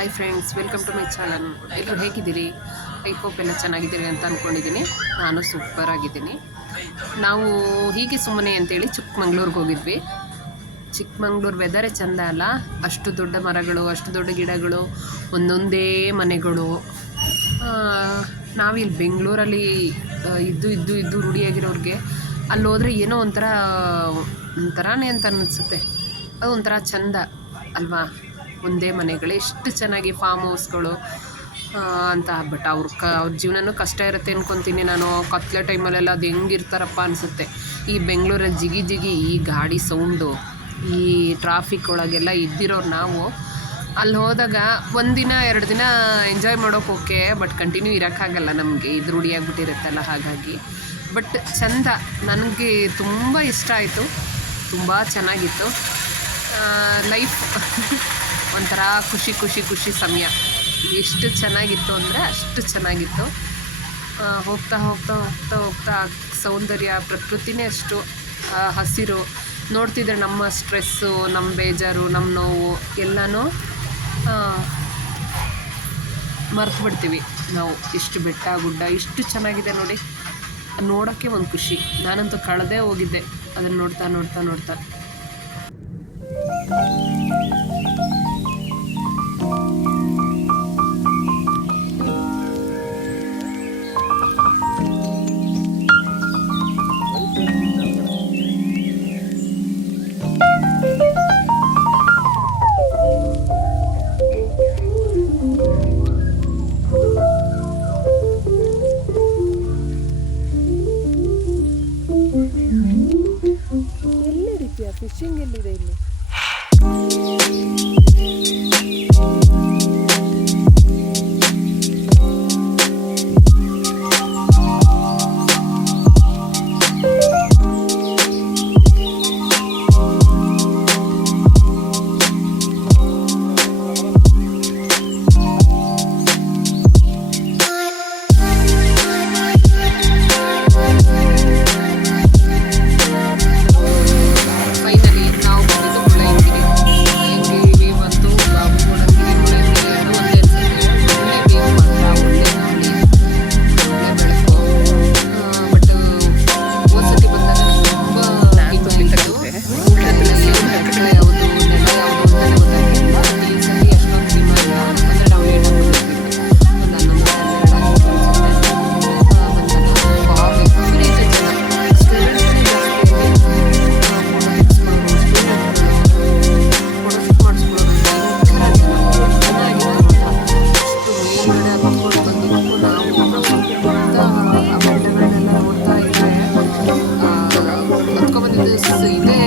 Hi friends, welcome to my channel. ಎಲ್ಲರೂ ಹೇಗಿದ್ದೀರಿ? I hope ಎಲ್ಲ ಚೆನ್ನಾಗಿದ್ದೀರಿ ಅಂತ ಅಂದ್ಕೊಂಡಿದ್ದೀನಿ. ನಾನು ಸೂಪರ್ ಆಗಿದ್ದೀನಿ. ನಾವು ಹೀಗೆ ಸುಮ್ಮನೆ ಅಂತೇಳಿ ಚಿಕ್ಕಮಂಗ್ಳೂರಿಗೆ ಹೋಗಿದ್ವಿ. ಚಿಕ್ಕಮಂಗ್ಳೂರು ವೆದರೇ ಚೆಂದ ಅಲ್ಲ? ಅಷ್ಟು ದೊಡ್ಡ ಮರಗಳು, ಅಷ್ಟು ದೊಡ್ಡ ಗಿಡಗಳು, ಒಂದೊಂದೇ ಮನೆಗಳು. ನಾವಿಲ್ಲಿ ಬೆಂಗಳೂರಲ್ಲಿ ಇದ್ದು ರೂಢಿಯಾಗಿರೋರಿಗೆ ಅಲ್ಲಿ ಹೋದರೆ ಏನೋ ಒಂಥರನೇ ಅಂತ ಅನಿಸುತ್ತೆ. ಅದು ಒಂಥರ ಚೆಂದ ಅಲ್ವಾ? ಒಂದೇ ಮನೆಗಳು ಎಷ್ಟು ಚೆನ್ನಾಗಿ ಫಾರ್ಮ್ ಹೌಸ್ಗಳು ಅಂತ. ಬಟ್ ಅವ್ರ ಜೀವನನೂ ಕಷ್ಟ ಇರುತ್ತೆ ಅಂದ್ಕೊತೀನಿ ನಾನು. ಕತ್ಲೆ ಟೈಮಲ್ಲೆಲ್ಲ ಅದು ಹೆಂಗಿರ್ತಾರಪ್ಪ ಅನಿಸುತ್ತೆ. ಈ ಬೆಂಗಳೂರಲ್ಲಿ ಜಿಗಿ ಈ ಗಾಡಿ ಸೌಂಡು, ಈ ಟ್ರಾಫಿಕ್ ಒಳಗೆಲ್ಲ ಇದ್ದಿರೋರು ನಾವು ಅಲ್ಲಿ ಹೋದಾಗ 1 ದಿನ 2 ದಿನ ಎಂಜಾಯ್ ಮಾಡೋಕೆ ಓಕೆ, ಬಟ್ ಕಂಟಿನ್ಯೂ ಇರೋಕ್ಕಾಗಲ್ಲ, ನಮಗೆ ಇದು ರೂಢಿಯಾಗಿಬಿಟ್ಟಿರುತ್ತಲ್ಲ. ಹಾಗಾಗಿ ಬಟ್ ಚೆಂದ, ನನಗೆ ತುಂಬ ಇಷ್ಟ ಆಯಿತು. ತುಂಬ ಚೆನ್ನಾಗಿತ್ತು ಲೈಫ್. ಒಂಥರ ಖುಷಿ ಸಮಯ. ಎಷ್ಟು ಚೆನ್ನಾಗಿತ್ತು ಅಂದರೆ ಅಷ್ಟು ಚೆನ್ನಾಗಿತ್ತು. ಹೋಗ್ತಾ ಸೌಂದರ್ಯ, ಪ್ರಕೃತಿನೇ ಅಷ್ಟು ಹಸಿರು ನೋಡ್ತಿದ್ರೆ ನಮ್ಮ ಸ್ಟ್ರೆಸ್ಸು, ನಮ್ಮ ಬೇಜಾರು, ನಮ್ಮ ನೋವು ಎಲ್ಲನೂ ಮರ್ತು ಬಿಡ್ತೀವಿ ನಾವು. ಇಷ್ಟು ಬೆಟ್ಟ ಗುಡ್ಡ ಇಷ್ಟು ಚೆನ್ನಾಗಿದೆ ನೋಡಿ, ನೋಡೋಕ್ಕೆ ಒಂದು ಖುಷಿ. ನಾನಂತೂ ಕಳೆದೇ ಹೋಗಿದ್ದೆ ಅದನ್ನು ನೋಡ್ತಾ. ಎಲ್ಲ ರೀತಿಯ ಫಿಶಿಂಗ್ ಎಲ್ಲಿದೆ ಇಲ್ಲಿ? ಇದೆ